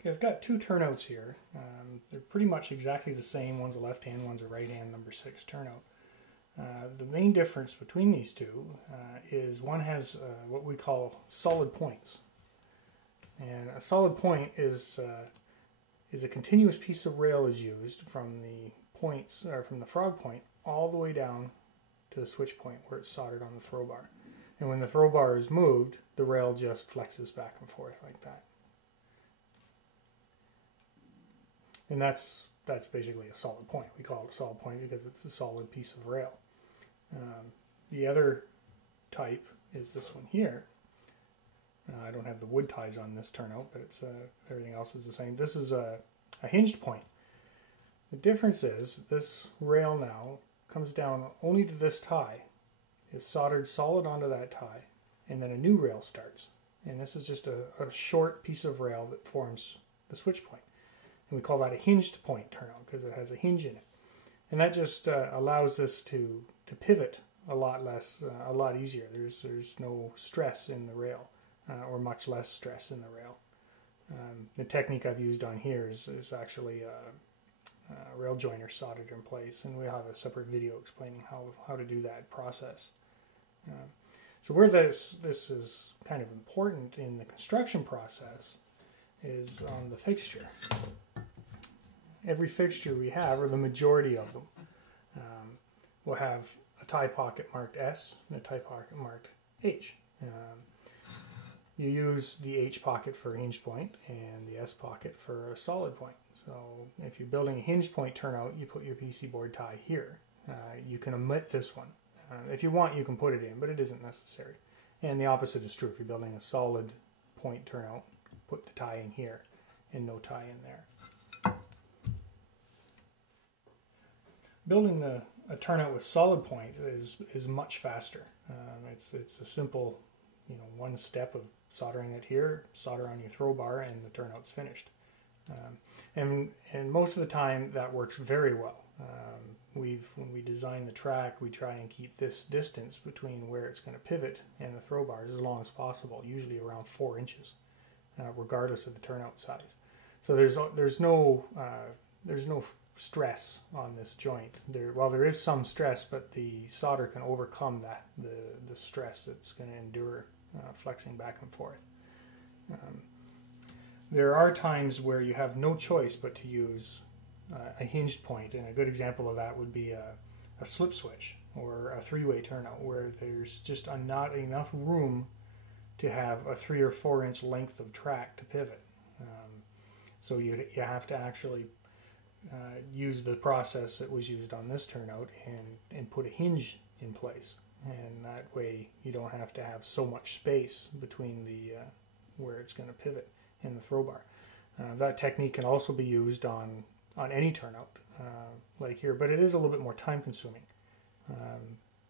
Okay, I've got two turnouts here. They're pretty much exactly the same. One's a left-hand, one's a right-hand number 6 turnout. The main difference between these two is one has what we call solid points. And a solid point is a continuous piece of rail is used from the points, or from the frog point, all the way down to the switch point where it's soldered on the throw bar. And when the throw bar is moved, the rail just flexes back and forth like that. And that's basically a solid point. We call it a solid point because it's a solid piece of rail. The other type is this one here. I don't have the wood ties on this turnout, but it's everything else is the same. This is a hinged point. The difference is this rail now comes down only to this tie, is soldered solid onto that tie, and then a new rail starts. And this is just a short piece of rail that forms the switch point. And we call that a hinged point turnout because it has a hinge in it. And that just allows this to pivot a lot easier. There's no stress in the rail, or much less stress in the rail. The technique I've used on here is actually a rail joiner soldered in place, and we have a separate video explaining how to do that process. So where this is kind of important in the construction process is on the fixture. Every fixture we have, or the majority of them, will have a tie pocket marked S and a tie pocket marked H. You use the H pocket for a hinged point and the S pocket for a solid point. So if you're building a hinged point turnout, you put your PC board tie here. You can omit this one. If you want, you can put it in, but it isn't necessary. And the opposite is true. If you're building a solid point turnout, put the tie in here and no tie in there. Building a turnout with solid point is much faster. It's a simple, one step of soldering it here, solder on your throw bar, and the turnout's finished. And most of the time that works very well. When we design the track, we try and keep this distance between where it's going to pivot and the throw bars as long as possible, usually around 4 inches, regardless of the turnout size. So there's no stress on this joint. There is some stress, but the solder can overcome the stress that's going to endure flexing back and forth. There are times where you have no choice but to use a hinged point, and a good example of that would be a slip switch or a 3-way turnout where there's just not enough room to have a 3 or 4 inch length of track to pivot. So you have to actually use the process that was used on this turnout and put a hinge in place, and that way you don't have to have so much space between the where it's going to pivot in the throw bar. That technique can also be used on any turnout like here, but it is a little bit more time consuming,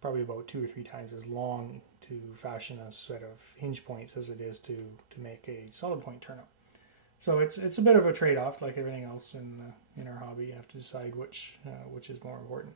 probably about 2 or 3 times as long to fashion a set of hinge points as it is to make a solid point turnout. So it's a bit of a trade-off, like everything else in our hobby. You have to decide which is more important.